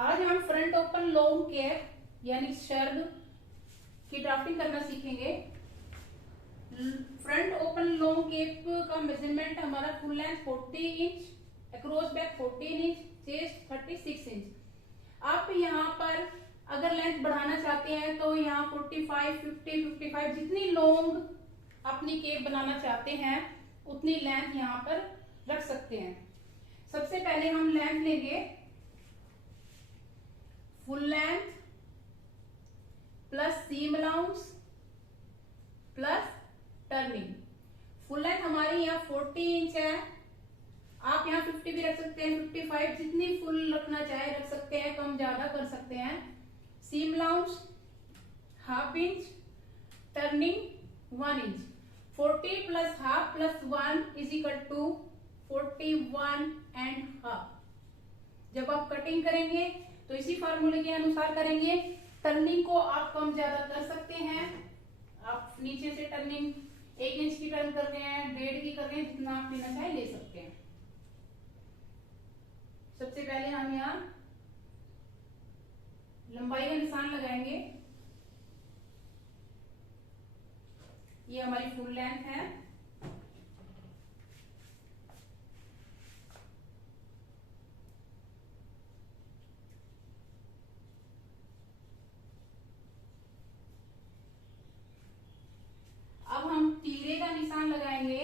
आज हम front open long cap यानी शर्ट की ड्राफ्टिंग करना सीखेंगे। फ्रंट ओपन लॉन्ग कैप का मेजरमेंट हमारा full length 40 inch, across back 14 inch, chest 36 inch. आप यहाँ पर अगर लेंथ बढ़ाना चाहते हैं तो यहाँ 45, 50, 55 जितनी लॉन्ग अपनी कैप बनाना चाहते हैं उतनी लेंथ यहाँ पर रख सकते हैं। सबसे पहले हम लेंथ लेंगे full length plus seam allowance plus turning. Full length हमारी यहाँ 40 इंच है, आप यहाँ 50 भी रख सकते हैं, 55 जितनी फुल रखना चाहे रख सकते हैं, कम ज्यादा कर सकते हैं। Seam allowance half inch, turning 1 inch. 40 plus half plus 1 is equal to 41 and half. जब आप कटिंग करेंगे तो इसी फार्मूले के अनुसार करेंगे। टर्निंग को आप कम ज्यादा कर सकते हैं, आप नीचे से टर्निंग 1 इंच की टर्न कर रहे हैं, 1.5 की कर रहे हैं, जितना आप लेना चाहे ले सकते हैं। सबसे पहले हम यहाँ लंबाई का निशान लगाएंगे। ये हमारी फुल लेंथ है। अब हम तीरे का निशान लगाएंगे।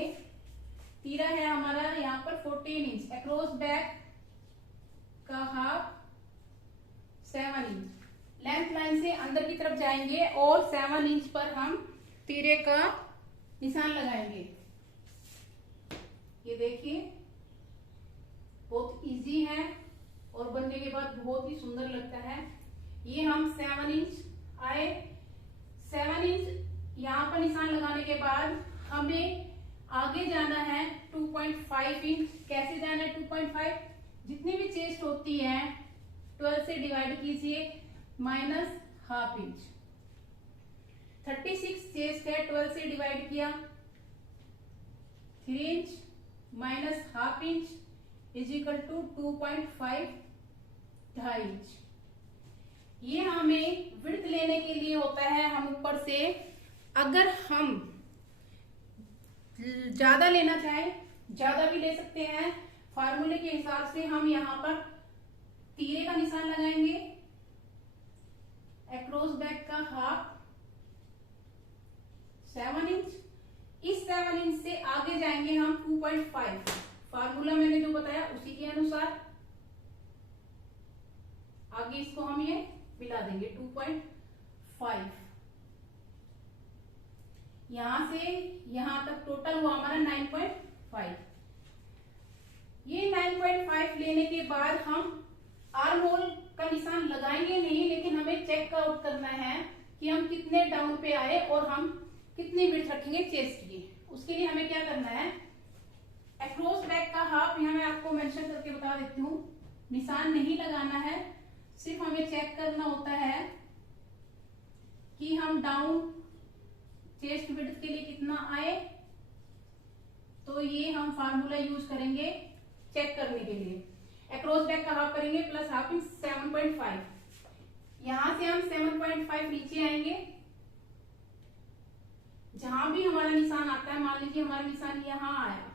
तीरा है हमारा यहाँ पर 14 इंच, अक्रॉस बैक का हाफ 7 इंच। लेंथ लाइन से अंदर की तरफ जाएंगे और 7 इंच पर हम तीरे का निशान लगाएंगे। ये देखिए बहुत इजी है और बनने के बाद बहुत ही सुंदर लगता है। ये हम 7 इंच आए। 7 इंच यहाँ पर निशान लगाने के बाद हमें आगे जाना है 2.5 इंच। कैसे जाना है 2.5? जितनी भी चेस्ट होती है 12 से डिवाइड कीजिए माइनस हाफ इंच। 36 चेस्ट है, 12 से डिवाइड किया 3 inch minus half inch is equal to 2.5 2.5 inch. ये हमें विड्थ लेने के लिए होता है। हम ऊपर से अगर हम ज्यादा लेना चाहें ज्यादा भी ले सकते हैं। फार्मूले के हिसाब से हम यहाँ पर तीरे का निशान लगाएंगे, अक्रॉस बैक का हाफ 7 इंच। इस 7 इंच से आगे जाएंगे हम 2.5। फार्मूला मैंने जो बताया उसी के अनुसार आगे इसको हम ये मिला देंगे 2.5। यहां से यहां तक टोटल हुआ हमारा 9.5। ये 9.5 लेने के बाद हम आर्म होल का निशान लगाएंगे नहीं, लेकिन हमें चेक आउट करना है कि हम कितने डाउन पे आए और हम कितनी विड्थ रखेंगे चेस्ट की। उसके लिए हमें क्या करना है, अक्रॉस बैक का हाफ यहाँ मैं आपको मेंशन करके बता देती हूँ, निशान नहीं लगाना है, सिर्फ हमें चेक करना होता है कि हम डाउन चेस्ट विड्थ के लिए कितना आए। तो ये हम फार्मूला यूज करेंगे चेक करने के लिए। अक्रॉस बैक का हाफ करेंगे प्लस हाफ इंच 7.5। यहां से हम 7.5 नीचे आएंगे। जहां भी हमारा निशान आता है, मान लीजिए हमारा निशान यहां आया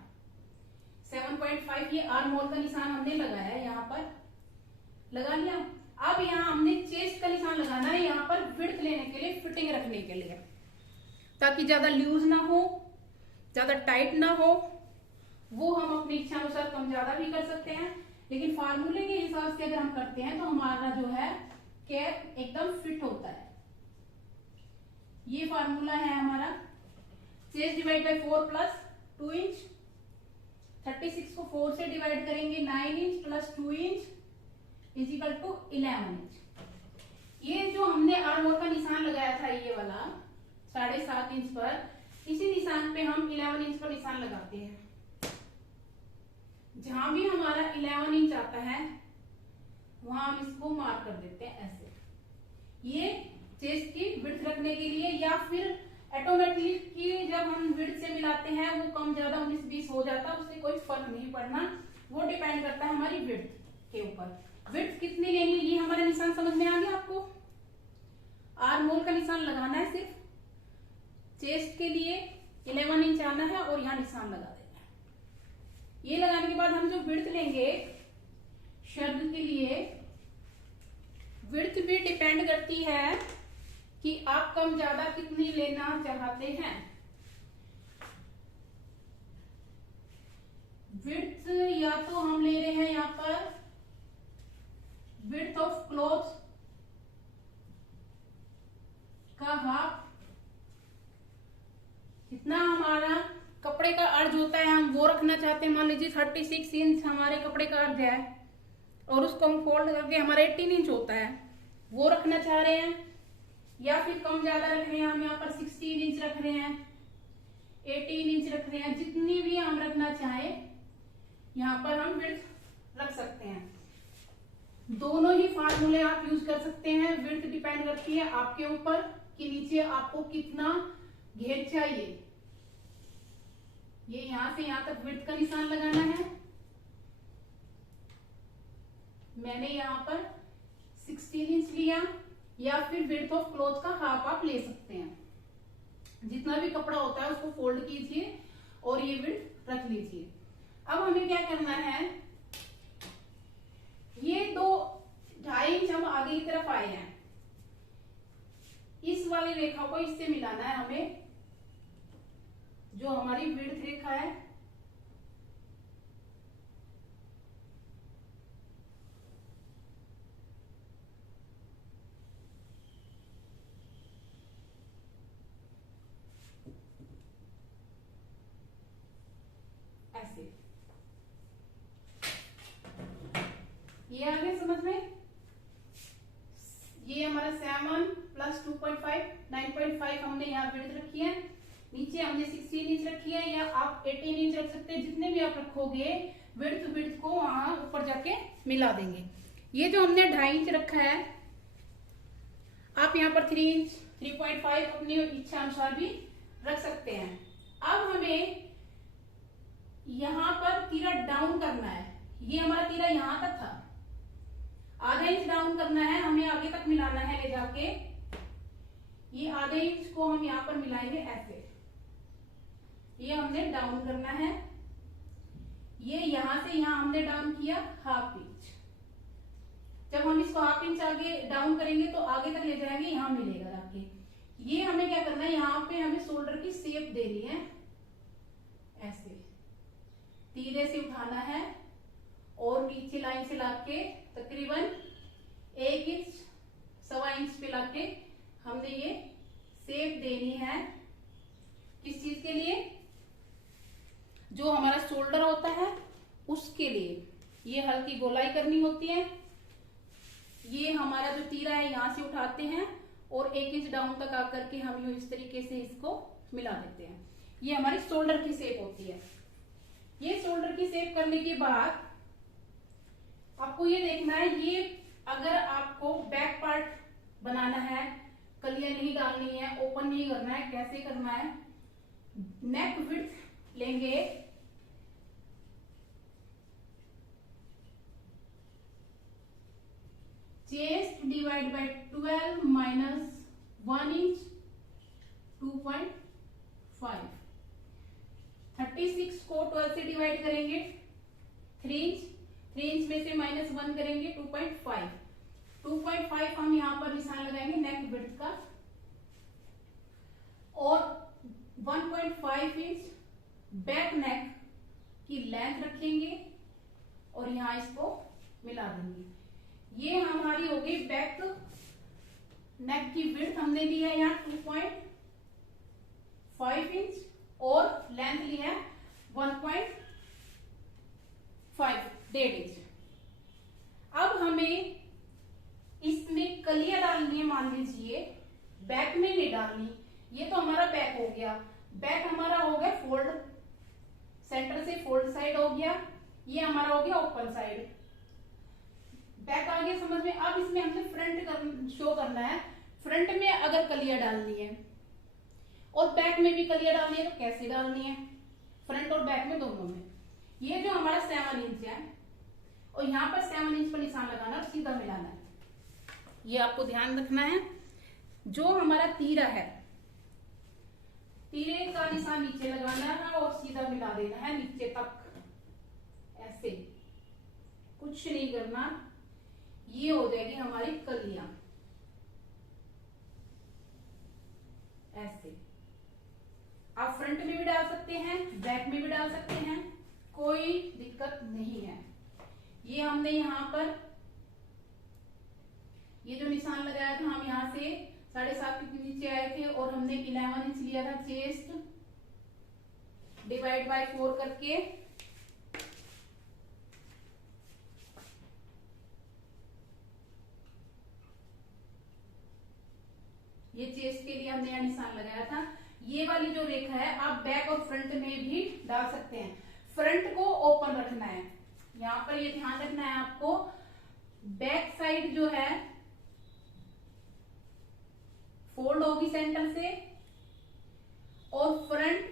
7.5, ये आर्म होल का निशान हमने लगाया है, यहाँ पर लगा लिया। अब यहाँ हमने चेस्ट का निशान लगाना है, यहाँ पर विड्थ लेने के लिए, फिटिंग रखने के लिए, ताकि ज्यादा लूज ना हो ज्यादा टाइट ना हो। वो हम अपनी इच्छा अनुसार कम ज्यादा भी कर सकते हैं, लेकिन फार्मूले के हिसाब से अगर हम करते हैं तो हमारा जो है कैप एकदम फिट होता है। ये फार्मूला है हमारा। Chest divide by 4 plus 2 inch. 36 को 4 से डिवाइड करेंगे 9 inch plus 2 inch is equal to 11 inch. ये जो हमने आर्म होल का निशान लगाया था ये वाला 7.5 इंच पर, इसी निशान पे हम 11 इंच का निशान लगाते हैं। जहां भी हमारा 11 इंच आता है वहां हम इसको मार्क कर देते हैं ऐसे। ये चेस्ट की विड्थ रखने के लिए, या फिर ऑटोमेटिकली जब हम विड्थ से मिलाते हैं वो कम ज्यादा 19-20 हो जाता है, उससे कोई फर्क नहीं पड़ना। वो डिपेंड करता है हमारी विड्थ के ऊपर। विड्थ कितनी लेनी है, ये हमारा निशान समझ में आ गया आपको। आर्म होल का निशान लगाना है, सिर्फ चेस्ट के लिए 11 इंच आना है और यहाँ निशान लगा देना है। ये लगाने के बाद हम जो विड्थ लेंगे शर्ट के लिए, विड्थ भी डिपेंड करती है कि आप कम ज्यादा कितनी लेना चाहते हैं। विड्थ या तो हम ले रहे हैं यहाँ पर विड्थ ऑफ क्लॉथ का हाफ, कितना हमारा कपड़े का अर्ज होता है हम वो रखना चाहते हैं। मान लीजिए 36 इंच हमारे कपड़े का अर्ज है और उसको हम फोल्ड करके हमारा 18 इंच होता है, वो रखना चाह रहे हैं। या फिर कम ज्यादा रख रहे हैं हम, यहाँ पर 16 इंच रख रहे हैं, 18 इंच रख रहे हैं, जितनी भी हम रखना चाहें यहाँ पर हम विड्थ रख सकते हैं। दोनों ही फार्मूले आप यूज कर सकते हैं। विड्थ डिपेंड करती है आपके ऊपर कि नीचे आपको कितना घेर चाहिए। ये यहां से यहां तक विड्थ का निशान लगाना है। मैंने यहाँ पर 16 इंच लिया, या फिर विड्थ ऑफ क्लॉथ का हाफ आप ले सकते हैं। जितना भी कपड़ा होता है उसको फोल्ड कीजिए और ये विड्थ रख लीजिए। अब हमें क्या करना है, ये 2.5 इंच हम आगे की तरफ आए हैं, इस वाली रेखा को इससे मिलाना है हमें, जो हमारी विड्थ रेखा है। ऐसे ये आ गया समझ में। ये हमारा 7 प्लस 2.5 9.5 हमने यहाँ विड्थ रखी है। नीचे हमने 16 इंच रखी है, या आप 18 इंच रख सकते हैं। जितने भी आप रखोगे विड्थ को वहां ऊपर जाके मिला देंगे। ये जो हमने 2.5 इंच रखा है, आप यहाँ पर 3 इंच 3.5 अपनी इच्छा अनुसार भी रख सकते हैं। अब हमें यहाँ पर तीरा डाउन करना है। ये हमारा तीरा यहाँ तक था, आधा इंच डाउन करना है, हमें आगे तक मिलाना है ले जाके। ये आधे इंच को हम यहाँ पर मिलाएंगे ऐसे, ये हमने डाउन करना है। ये यहां से यहां हमने डाउन किया ½ इंच। जब हम इसको ½ इंच आगे डाउन करेंगे तो आगे तक ले जाएंगे, यहां मिलेगा जाके। ये हमें क्या करना है, यहाँ पे हमें शोल्डर की शेप देनी है। ऐसे तीरे से उठाना है और नीचे लाइन से लाके तकरीबन 1 इंच 1.25 इंच पे लाके हमने ये शेप देनी है। किस चीज के लिए, जो हमारा शोल्डर होता है उसके लिए। ये हल्की गोलाई करनी होती है। ये हमारा जो तीरा है यहाँ से उठाते हैं और 1 इंच डाउन तक आकर के हम यूं इस तरीके से इसको मिला देते हैं। ये हमारी शोल्डर की शेप होती है। ये शोल्डर की शेप करने के बाद आपको ये देखना है, ये अगर आपको बैक पार्ट बनाना है, कलियां नहीं डालनी है, ओपन नहीं करना है, कैसे करना है, नेक विड्थ लेंगे chest divide bye 12 minus 1 inch 2.5। 36 को 12 से डिवाइड करेंगे 3 इंच, 3 इंच में से -1 करेंगे 2.5। 2.5 हम यहाँ पर निशान लगाएंगे नेक विड्थ का, और 1.5 इंच बैक नेक की लेंथ रखेंगे और यहाँ इसको मिला देंगे। ये हमारी हो गई बैक नेक की विड्थ। हमने ली है यहाँ 2.5 इंच और लेंथ ली है 1.5 इंच। अब हमें इसमें कलियां डालनी है। मान लीजिए बैक में नहीं डालनी, ये तो हमारा बैक हो गया। बैक हमारा हो गया फोल्ड, सेंटर से फोल्ड साइड हो गया। ये हमारा हो गया ओपन साइड। बैक आ गया समझ में। अब इसमें हमने फ्रंट शो करना है। फ्रंट में अगर कलियां डालनी है और बैक में भी कलियां डालनी है तो कैसे डालनी है, फ्रंट और बैक में दोनों में। ये जो हमारा 7 इंच है और यहाँ पर 7 इंच पर निशान लगाना, ये आपको ध्यान रखना है। जो हमारा तीरा है, तीरे का निशान नीचे लगाना है और सीधा मिला देना है नीचे तक, ऐसे, कुछ नहीं करना। ये हो जाएगी हमारी कलियां, ऐसे। आप फ्रंट में भी डाल सकते हैं, बैक में भी डाल सकते हैं, कोई दिक्कत नहीं है। ये हमने यहाँ पर ये जो निशान लगाया था, हम यहाँ से 7.5 के नीचे आए थे और हमने 11 इंच लिया था चेस्ट, डिवाइड बाय 4 करके ये चेस्ट के लिए हमने यहाँ निशान लगाया था। ये वाली जो रेखा है आप बैक और फ्रंट में भी डाल सकते हैं। फ्रंट को ओपन रखना है, यहाँ पर ये ध्यान रखना है आपको। बैक साइड जो है फोल्ड होगी सेंटर से, और फ्रंट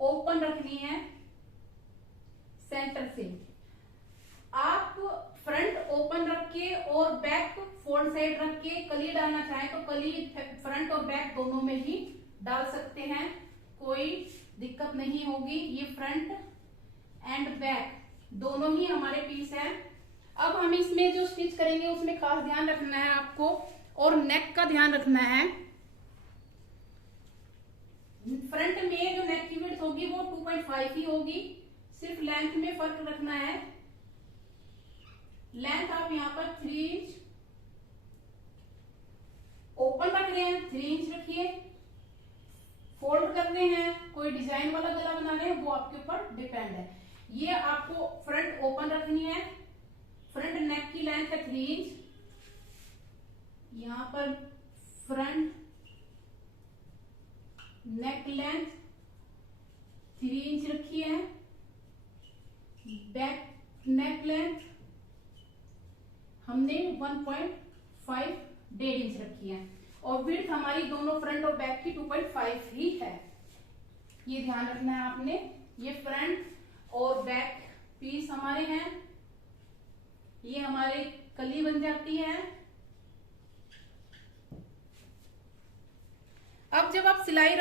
ओपन रखनी है सेंटर से। आप फ्रंट ओपन रख के और बैक फोल्ड साइड रख के कली डालना चाहे तो कली फ्रंट और बैक दोनों में ही डाल सकते हैं, कोई दिक्कत नहीं होगी। ये फ्रंट एंड बैक दोनों ही हमारे पीस है। अब हम इसमें जो स्टिच करेंगे उसमें खास ध्यान रखना है आपको, और नेक का ध्यान रखना है। फ्रंट में जो नेक की विड्थ होगी वो 2.5 ही होगी, सिर्फ लेंथ में फर्क रखना है। लेंथ आप यहाँ पर 3 इंच ओपन रख रहे हैं, 3 इंच रखिए। फोल्ड कर रहे हैं, कोई डिजाइन वाला गला बना रहे हैं, वो आपके ऊपर डिपेंड है। ये आपको फ्रंट ओपन रखनी है। फ्रंट नेक की लेंथ है 3 इंच, यहां पर फ्रंट नेक लेंथ 3 इंच रखी है। बैक नेक लेंथ हमने 1.5 1.5 इंच रखी है, और विड्थ हमारी दोनों फ्रंट और बैक की 2.5 ही है। ये ध्यान रखना है आपने। ये फ्रंट और बैक पीस हमारे हैं, ये हमारे कली बन जाती है। अब जब आप सिलाई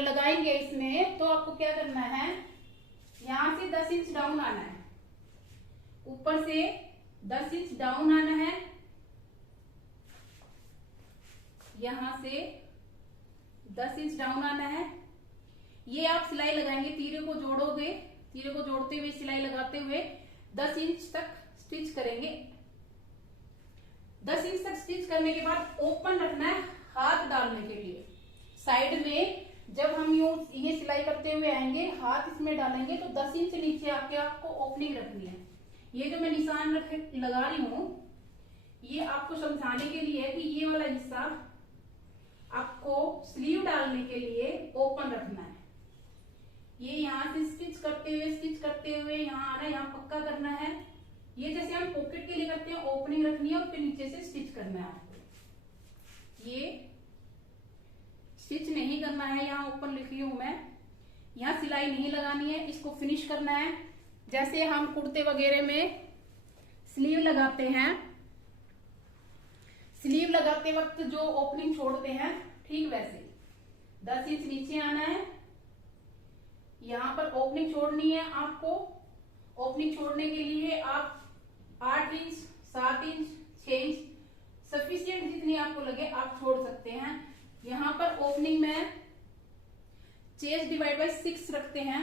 लगाएंगे इसमें, तो आपको क्या करना है, यहां से 10 इंच डाउन आना है, ऊपर से 10 इंच डाउन आना है, यहां से 10 इंच डाउन आना है। ये आप सिलाई लगाएंगे, तीरे को जोड़ोगे, तीरे को जोड़ते हुए सिलाई लगाते हुए 10 इंच तक स्टिच करेंगे। 10 इंच तक स्टिच करने के बाद ओपन रखना है हाथ डालने के लिए। साइड में जब हम ये सिलाई करते हुए आएंगे, हाथ इसमें डालेंगे तो 10 इंच नीचे आके आपको ओपनिंग रखनी है। ये जो मैं निशान लगा रही हूं, ये आपको समझाने के लिए है कि ये वाला हिस्सा आपको स्लीव डालने के लिए ओपन रखना है। ये यहाँ से स्टिच करते हुए यहाँ आना, यहाँ पक्का करना है। ये जैसे हम पॉकेट के लिए करते हैं, ओपनिंग रखनी है और फिर नीचे से स्टिच करना है आपको। ये स्टिच नहीं करना है, यहाँ ओपन लिखी हूं मैं, यहाँ सिलाई नहीं लगानी है, इसको फिनिश करना है। जैसे हम कुर्ते वगैरह में स्लीव लगाते हैं, स्लीव लगाते वक्त जो ओपनिंग छोड़ते हैं, ठीक वैसे 10 इंच नीचे आना है, यहां पर ओपनिंग छोड़नी है आपको। ओपनिंग छोड़ने के लिए आप 8 इंच, 7 इंच, 6 इंच सफिशिएंट जितनी आपको लगे आप छोड़ सकते हैं। यहां पर ओपनिंग में चेस्ट डिवाइड बाय 6 रखते हैं,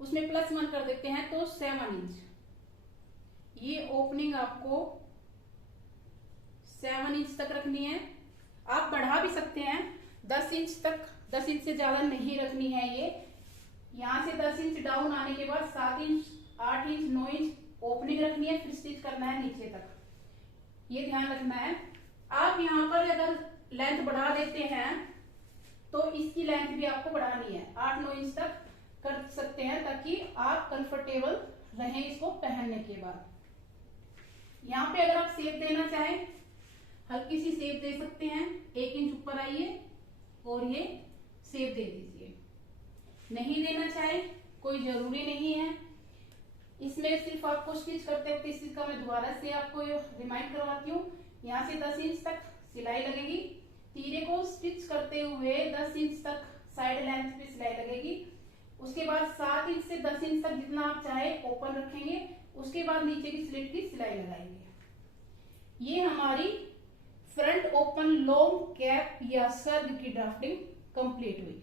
उसमें +1 कर देते हैं तो 7 इंच। ये ओपनिंग आपको 7 इंच तक रखनी है। आप बढ़ा भी सकते हैं 10 इंच तक, 10 इंच से ज्यादा नहीं रखनी है। ये यहां से 10 इंच डाउन आने के बाद 7 इंच, 8 इंच, 9 इंच ओपनिंग रखनी है, फिर स्टिच करना है नीचे तक। ये ध्यान रखना है। आप यहाँ पर अगर लेंथ बढ़ा देते हैं तो इसकी लेंथ भी आपको बढ़ानी है, 8-9 इंच तक कर सकते हैं, ताकि आप कंफर्टेबल रहें इसको पहनने के बाद। यहाँ पे अगर आप शेप देना चाहें, हल्की सी शेप दे सकते हैं, 1 इंच ऊपर आइए और ये शेप दे दीजिए। नहीं देना चाहे कोई जरूरी नहीं है, इसमें सिर्फ सिर्फ आपको स्टिच करते वक्त इस चीज का मैं दोबारा से आपको रिमाइंड करवाती हूँ। यहाँ से 10 इंच तक सिलाई लगेगी, तीरे को स्टिच करते हुए 10 इंच तक साइड लेंथ पे सिलाई लगेगी। उसके बाद 7 इंच से 10 इंच तक जितना आप चाहे ओपन रखेंगे, उसके बाद नीचे की स्लिट की सिलाई लगाएंगे। ये हमारी फ्रंट ओपन लॉन्ग कैप या सर्ग की ड्राफ्टिंग कंप्लीट हुई।